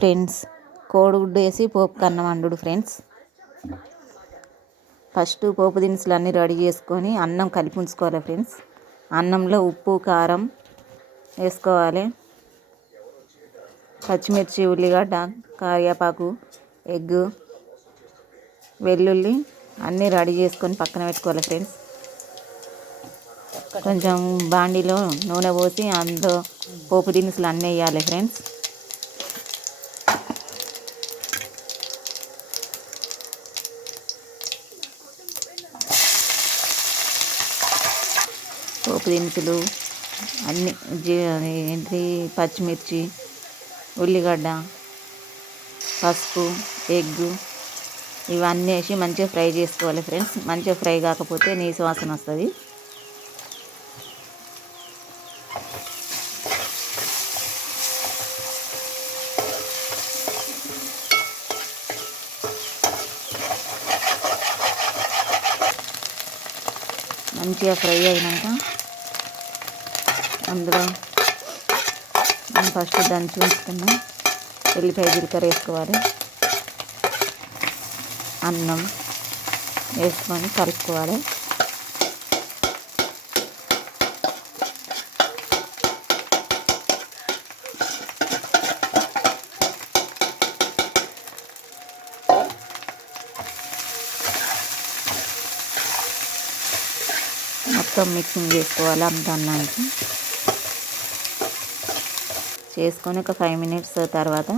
Friends. కోడిగుడ్డు వేసి పోపు కన్నం వండుడు friends. First పోపు దినుసులు అన్నీ రెడీ చేసుకొని అన్నం కలిపి ఉంచుకోవాలి ఫ్రెండ్స్. అన్నంలో ఉప్పు కారం వేసుకోవాలి. పచ్చిమిర్చి ఉల్లిగడ్డ కరివేపాకు ఎగ్ వెల్లుల్లి అన్నీ రెడీ చేసుకొని పక్కన పెట్టుకోవాలి ఫ్రెండ్స్. కొంచెం బాండీలో నూనె పోసి అందులో పోపు దినుసులు అన్నీ వేయాలి ఫ్రెండ్స్. పోపు దినుసులు అన్ని ఏంటి పచ్చిమిర్చి ఉల్లిగడ్డ పసుపు ఎగ్ ఇవన్నీ వేసి మంచిగా ఫ్రై చేసుకోవాలి ఫ్రెండ్స్. మంచిగా ఫ్రై కాకపోతే నీ వాసన వస్తుంది. మంచిగా ఫ్రై అయినాక అందులో మనం ఫస్ట్ దంచి ఉంచుకున్నాం ఎల్లిపాయ జీలకర్ర వేసుకోవాలి. అన్నం వేసుకొని కలుపుకోవాలి. మొత్తం మిక్సింగ్ చేసుకోవాలి అంత అన్నానికి చేసుకొని ఒక ఫైవ్ మినిట్స్ తర్వాత